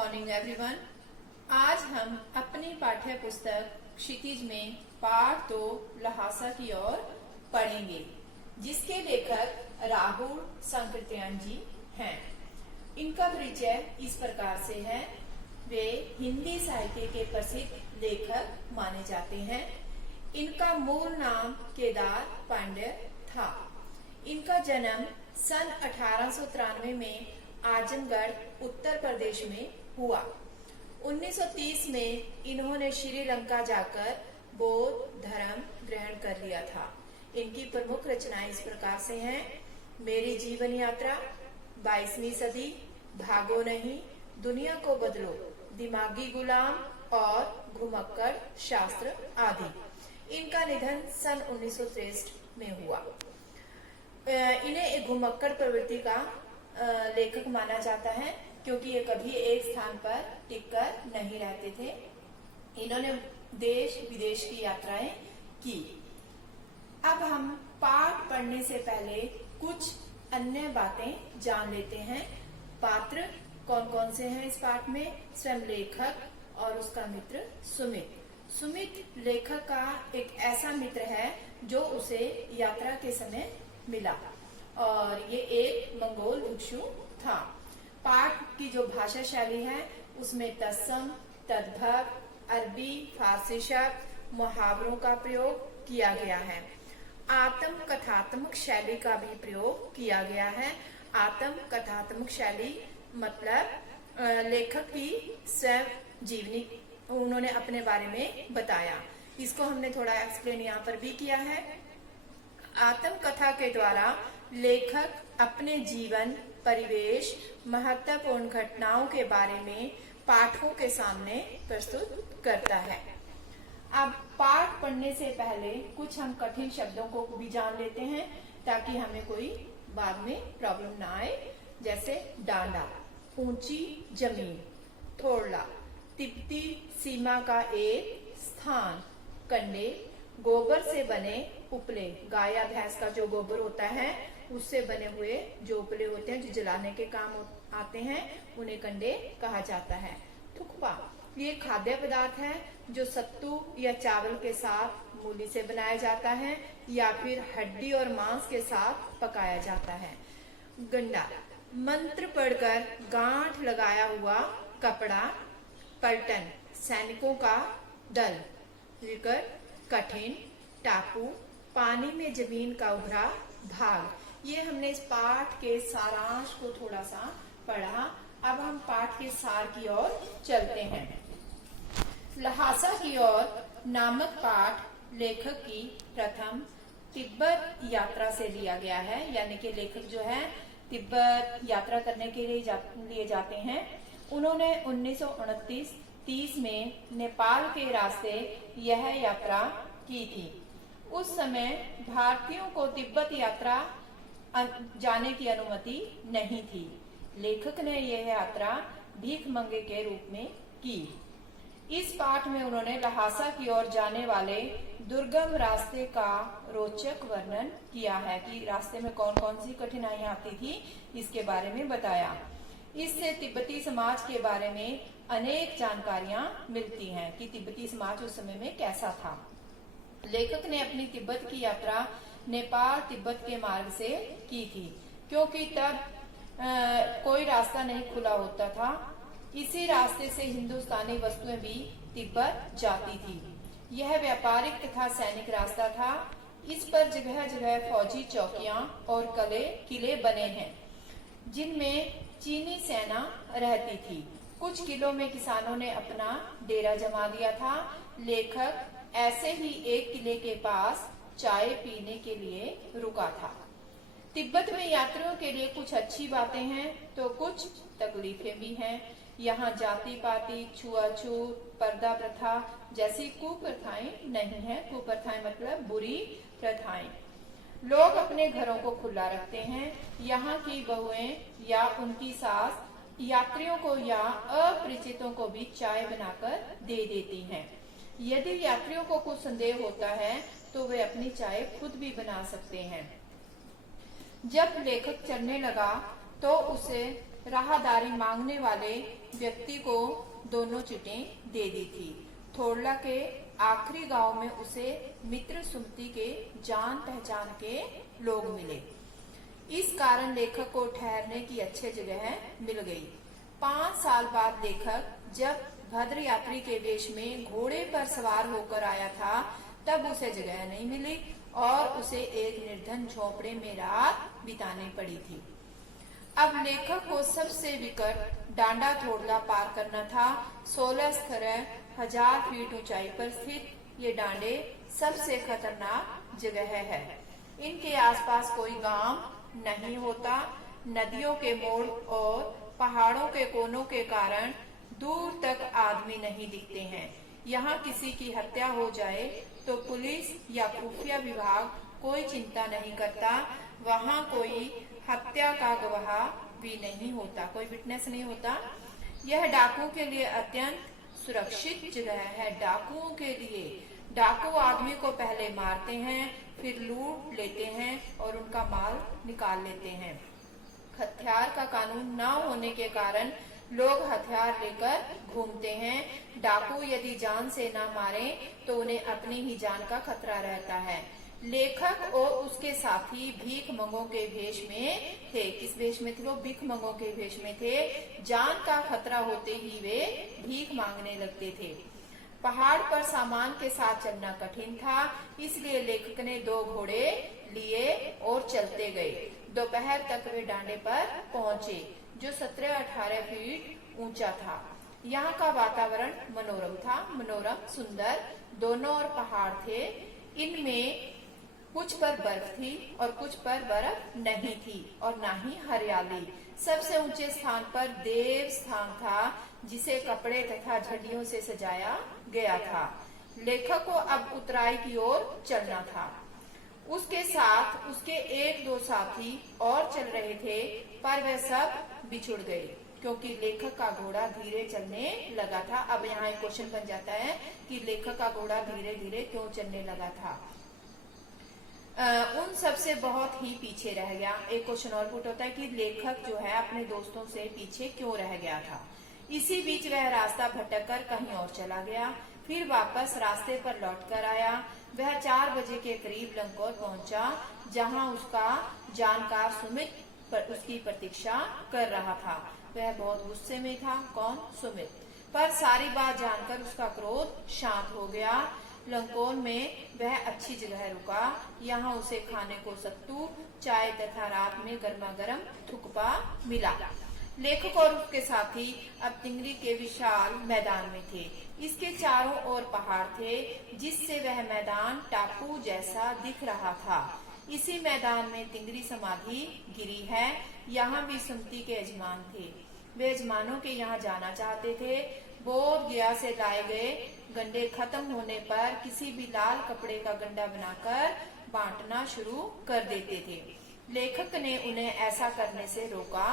Morning everyone. आज हम अपनी पाठ्य पुस्तक क्षितिज में पाठ 2 ल्हासा की ओर पढ़ेंगे, जिसके लेखक राहुल संकृत्यायन जी हैं। इनका परिचय इस प्रकार से है। वे हिंदी साहित्य के प्रसिद्ध लेखक माने जाते हैं। इनका मूल नाम केदार पांड्य था। इनका जन्म सन 1893 में आजमगढ़ उत्तर प्रदेश में हुआ। 1930 में इन्होंने श्रीलंका जाकर बौद्ध धर्म ग्रहण कर लिया था। इनकी प्रमुख रचनाएं इस प्रकार से हैं: मेरी जीवन यात्रा, 22वीं सदी, भागो नहीं, दुनिया को बदलो, दिमागी गुलाम और घुमक्कड़ शास्त्र आदि। इनका निधन सन 1963 में हुआ। इन्हें एक घुमक्कड़ प्रवृत्ति का लेखक माना जाता है, क्योंकि ये कभी एक स्थान पर टिककर नहीं रहते थे। इन्होंने देश विदेश की यात्राएं की। अब हम पाठ पढ़ने से पहले कुछ अन्य बातें जान लेते हैं। पात्र कौन कौन से हैं इस पाठ में, स्वयं लेखक और उसका मित्र सुमित। सुमित लेखक का एक ऐसा मित्र है जो उसे यात्रा के समय मिला, और ये एक मंगोल भिक्षु था। पाठ की जो भाषा शैली है उसमें तत्सम, तद्भव, अरबी, फारसी शब्द, मुहावरों का प्रयोग किया गया है। आत्म कथात्मक शैली का भी प्रयोग किया गया है। आत्म कथात्मक शैली मतलब लेखक की स्वयं जीवनी उन्होंने अपने बारे में बताया। इसको हमने थोड़ा एक्सप्लेन यहाँ पर भी किया है। आत्मकथा के द्वारा लेखक अपने जीवन, परिवेश, महत्वपूर्ण घटनाओं के बारे में पाठकों के सामने प्रस्तुत करता है। अब पाठ पढ़ने से पहले कुछ हम कठिन शब्दों को भी जान लेते हैं, ताकि हमें कोई बाद में प्रॉब्लम ना आए। जैसे डांडा, ऊंची जमीन, थोड़ला, तिब्बती सीमा का एक स्थान, कंडे, गोबर से बने उपले, गाय या भैंस का जो गोबर होता है उससे बने हुए जो उपले होते हैं जो जलाने के काम आते हैं, उन्हें कंडे कहा जाता है। थुक्पा, ये खाद्य पदार्थ है जो सत्तू या चावल के साथ मूली से बनाया जाता है या फिर हड्डी और मांस के साथ पकाया जाता है। गंडा, मंत्र पढ़कर गांठ लगाया हुआ कपड़ा। पलटन, सैनिकों का दल। विकट, कठिन, टापू, पानी में जमीन का उभरा भाग। ये हमने इस पाठ के सारांश को थोड़ा सा पढ़ा। अब हम पाठ के सार की ओर चलते हैं। ल्हासा की ओर नामक पाठ लेखक की प्रथम तिब्बत यात्रा से लिया गया है, यानी कि लेखक जो है तिब्बत यात्रा करने के लिए जाते हैं। उन्होंने 1929-30 में नेपाल के रास्ते यह यात्रा की थी। उस समय भारतीयों को तिब्बत यात्रा जाने की अनुमति नहीं थी। लेखक ने यह यात्रा भीख मंगे के रूप में की। इस पाठ में उन्होंने ल्हासा की ओर जाने वाले दुर्गम रास्ते का रोचक वर्णन किया है कि रास्ते में कौन कौन सी कठिनाइयां आती थी, इसके बारे में बताया। इससे तिब्बती समाज के बारे में अनेक जानकारियां मिलती हैं कि तिब्बती समाज उस समय में कैसा था। लेखक ने अपनी तिब्बत की यात्रा नेपाल तिब्बत के मार्ग से की थी, क्योंकि तब कोई रास्ता नहीं खुला होता था। इसी रास्ते से हिंदुस्तानी वस्तुएं भी तिब्बत जाती थी। यह व्यापारिक तथा सैनिक रास्ता था। इस पर जगह जगह फौजी चौकियां और किले बने हैं, जिनमें चीनी सेना रहती थी। कुछ किलों में किसानों ने अपना डेरा जमा दिया था। लेखक ऐसे ही एक किले के पास चाय पीने के लिए रुका था। तिब्बत में यात्रियों के लिए कुछ अच्छी बातें हैं तो कुछ तकलीफें भी हैं। यहाँ जाति पाति, छुआछूत, पर्दा प्रथा जैसी कुप्रथाएं नहीं है। कुप्रथाएं मतलब बुरी प्रथाएं। लोग अपने घरों को खुला रखते हैं। यहाँ की बहुएं या उनकी सास यात्रियों को या अपरिचितों को भी चाय बनाकर दे देती हैं। यदि यात्रियों को कुछ संदेह होता है तो वे अपनी चाय खुद भी बना सकते हैं। जब लेखक चलने लगा तो उसे राहदारी मांगने वाले व्यक्ति को दोनों चिटें दे दी थी। थोड़ला के आखिरी गांव में उसे मित्र सुमति के जान पहचान के लोग मिले। इस कारण लेखक को ठहरने की अच्छी जगह मिल गई। 5 साल बाद लेखक जब भद्र यात्री के वेश में घोड़े पर सवार होकर आया था, तब उसे जगह नहीं मिली और उसे एक निर्धन झोपड़े में रात बितानी पड़ी थी। अब लेखक को सबसे विकट डांडा थोड़ला पार करना था। 16 स्तरों 1000 फीट ऊंचाई पर स्थित ये डांडे सबसे खतरनाक जगह है। इनके आसपास कोई गांव नहीं होता। नदियों के मोड़ और पहाड़ों के कोनों के कारण दूर तक आदमी नहीं दिखते हैं। यहाँ किसी की हत्या हो जाए तो पुलिस या खुफिया विभाग कोई चिंता नहीं करता। वहाँ कोई हत्या का गवाह भी नहीं होता, कोई विटनेस नहीं होता। यह डाकुओं के लिए अत्यंत सुरक्षित जगह है। डाकुओं के लिए डाकू आदमी को पहले मारते हैं, फिर लूट लेते हैं और उनका माल निकाल लेते हैं। हथियार का कानून न होने के कारण लोग हथियार लेकर घूमते हैं। डाकू यदि जान से न मारे तो उन्हें अपनी ही जान का खतरा रहता है। लेखक और उसके साथी भीख मंगों के भेष में थे। किस भेष में थे? वो भीख मंगों के भेष में थे। जान का खतरा होते ही वे भीख मांगने लगते थे। पहाड़ पर सामान के साथ चलना कठिन था, इसलिए लेखक ने 2 घोड़े लिए और चलते गए। दोपहर तक वे डांडे पर पहुंचे, जो 17-18 फीट ऊंचा था। यहाँ का वातावरण मनोरम था, मनोरम सुंदर। दोनों ओर पहाड़ थे। इनमें कुछ पर बर्फ थी और कुछ पर बर्फ नहीं थी और ना ही हरियाली। सबसे ऊंचे स्थान पर देव स्थान था, जिसे कपड़े तथा झंडियों से सजाया गया था। लेखक को अब उतराई की ओर चलना था। उसके साथ उसके 1-2 साथी और चल रहे थे, पर वे सब बिछुड़ गए क्योंकि लेखक का घोड़ा धीरे चलने लगा था। अब यहाँ एक क्वेश्चन बन जाता है कि लेखक का घोड़ा धीरे धीरे क्यों चलने लगा था। उन सबसे बहुत ही पीछे रह गया। एक क्वेश्चन और पुट होता है कि लेखक जो है अपने दोस्तों से पीछे क्यों रह गया था। इसी बीच वह रास्ता भटक कर कहीं और चला गया, फिर वापस रास्ते पर लौट कर आया। वह 4 बजे के करीब लंकोर पहुंचा, जहां उसका जानकार सुमित पर उसकी प्रतीक्षा कर रहा था। वह बहुत गुस्से में था। कौन? सुमित। पर सारी बात जानकर उसका क्रोध शांत हो गया। लंकोर में वह अच्छी जगह रुका। यहाँ उसे खाने को सत्तू, चाय तथा रात में गर्मा गर्म थुक्पा मिला। लेखक और उसके साथी अब तिंगरी के विशाल मैदान में थे। इसके चारों ओर पहाड़ थे, जिससे वह मैदान टापू जैसा दिख रहा था। इसी मैदान में तिंगरी समाधि गिरी है। यहाँ भी सुमति के यजमान थे। वे यजमानों के यहाँ जाना चाहते थे। बोध गया से लाए गए गंडे खत्म होने पर किसी भी लाल कपड़े का गंडा बनाकर बांटना शुरू कर देते थे। लेखक ने उन्हें ऐसा करने से रोका।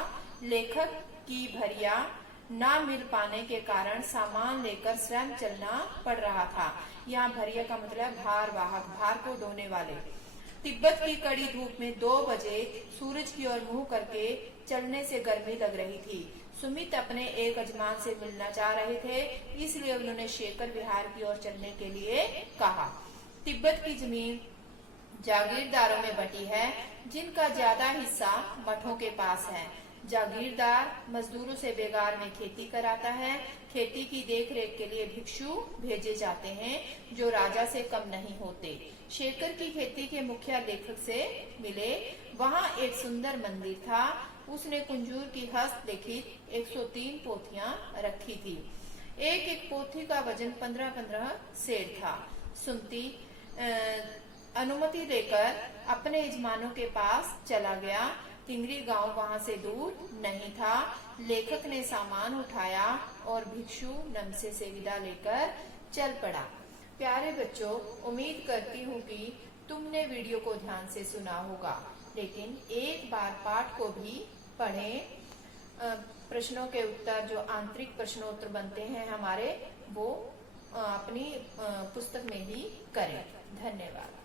लेखक की भरिया न मिल पाने के कारण सामान लेकर स्वयं चलना पड़ रहा था। यहाँ भरिया का मतलब भार वाहक, भार को ढोने वाले। तिब्बत की कड़ी धूप में 2 बजे सूरज की ओर मुंह करके चलने से गर्मी लग रही थी। सुमित अपने एक यजमान से मिलना चाह रहे थे, इसलिए उन्होंने शेखर विहार की ओर चलने के लिए कहा। तिब्बत की जमीन जागीरदारों में बटी है, जिनका ज्यादा हिस्सा मठों के पास है। जागीरदार मजदूरों से बेगार में खेती कराता है। खेती की देखरेख के लिए भिक्षु भेजे जाते हैं, जो राजा से कम नहीं होते। शेखर की खेती के मुखिया लेखक से मिले। वहाँ एक सुंदर मंदिर था। उसने कुंजूर की हस्तलिखित 103 पोथियां रखी थी। एक एक पोथी का वजन 15-15 सेर था। सुमति अनुमति लेकर अपने यजमानों के पास चला गया। तिंगरी गांव वहां से दूर नहीं था। लेखक ने सामान उठाया और भिक्षु नमसे से विदा लेकर चल पड़ा। प्यारे बच्चों, उम्मीद करती हूँ कि तुमने वीडियो को ध्यान से सुना होगा, लेकिन एक बार पाठ को भी पढ़ें। प्रश्नों के उत्तर, जो आंतरिक प्रश्नोत्तर बनते हैं हमारे, वो अपनी पुस्तक में ही करें। धन्यवाद।